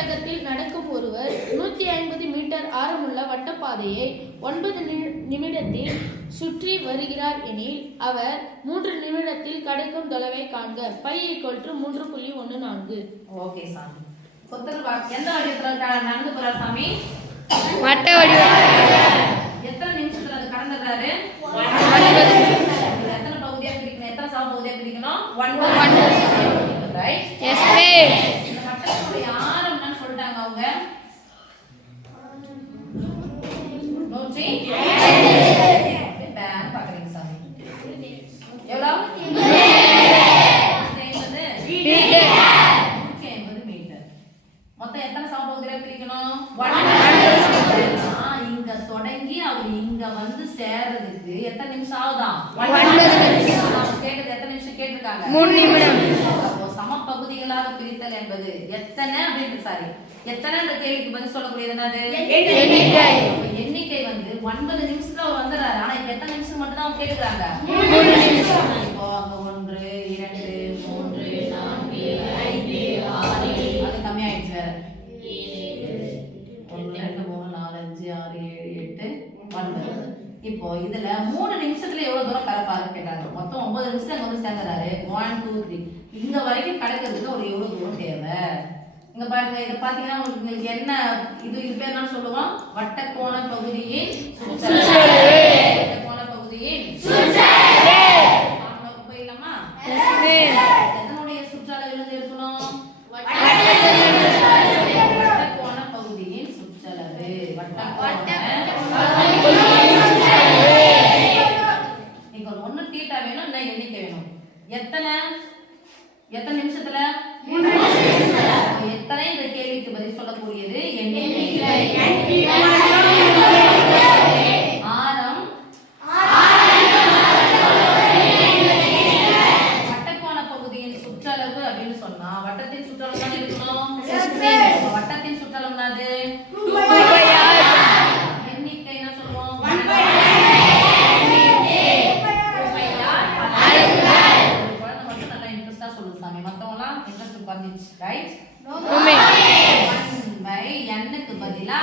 வேகத்தில் நடக்கும் ஒருவர் 150 மீட்டர் ஆரமுள்ள வட்டப்பாதையை 9 நிமிடத்தில் சுற்றி வருகிறார் எனில் அவர் 3 நிமிடத்தில் கிடைக்கும் தொலைவை காண்க. π = 3.14. ஓகே சாமி. ஒருத்தர் எந்த வடிவத்துல நடந்து போறார் சாமி? வட்ட வடிவம். எத்தனை நிமிஷத்துல அது கடந்துறாரு? 9 எத்தனை பகுதியா பிரிக்கணும்? எத்தனை சம பகுதியா பிரிக்கணும்? 1 ரைட்? Yes miss. இந்த வட்டத்தோட ஆரம் என்னன்னு சொல்லிட்டாங்க அவங்க? 150 பேன் பாக்குறீங்க சாமி. எவ்வளவு? 150 மீட்டர். மொத்தம் எத்தனை சம பகுதியா பிரிக்கணும்? 1 இங்க தொடங்கி அவர் இங்க வந்து சேர்றதுக்கு எத்தனை நிமிஷம் ஆகுதா? 9 நிமிஷம். கேட்டது எத்தனை நிமிஷம் கேட்டிருக்காங்க? 3 நிமிடம். சம பகுதிகளாக பிரித்தல் என்பது எத்தனை அப்படின்னு சாரி எத்தனை இந்த கேள்விக்கு பதில் சொல்லக்கூடியது என்னது? எண்ணிக்கை வந்து 9 நிமிஷத்துல அவர் வந்துறாரு. ஆனா இப்ப எத்தனை நிமிஷம் மட்டும் தான் அவங்க கேக்குறாங்க? 3 நிமிஷம். இப்போ அங்க 1 2 3 4 5 6 அது கம்மி ஆயிடுச்சு வேற. 1 2 3 4 5 6 7 8 9. இப்போ இதுல 3 நிமிஷத்துல எவ்வளவு தூரம் கடப்பாருன்னு கேட்டாங்க. மொத்தம் 9 நிமிஷத்துல அங்க வந்து சேர்ந்துறாரு. 1 2 3 இங்க வரைக்கும் கடக்கிறதுக்கு ஒரு எவ்வளவு தூரம் தேவை? இங்க பாருங்க, இத பாத்தீங்கன்னா உங்களுக்கு என்ன இது பேர் என்ன சொல்லுவோம்? வட்டக்கோண பகுதியின் சுற்றளவு. வட்டக்கோண பகுதியின் சுற்றளவு. நாம போயிடலாமா? எதனுடைய சுற்றளவிலிருந்து இருக்கணும்? வட்டக்கோண பகுதியின் சுற்றளவு. நீங்க ஒண்ணு தீட்டா வேணும், இல்ல எண்ணிக்கை வேணும். எத்தனை நிமிஷத்துல? 3 நிமிஷத்துல. எத்தனை இந்த கேள்விக்கு பதில் சொல்லக்கூடியது? எண்ணிக்கை. ஆரம் வட்டக்கோண பகுதியின் சுற்றளவு அப்படின்னு சொன்னா வட்டத்தின் சுற்றளவு தான் இருக்கணும். வட்டத்தின் சுற்றளவு என்னது? எண்ணிக்கை என்ன சொல்லுவோம்? மத்தவங்கலாம் இன்ட்ரெஸ்ட் குறைஞ்சிச்சு ரைட்? 1 n க்கு பதிலா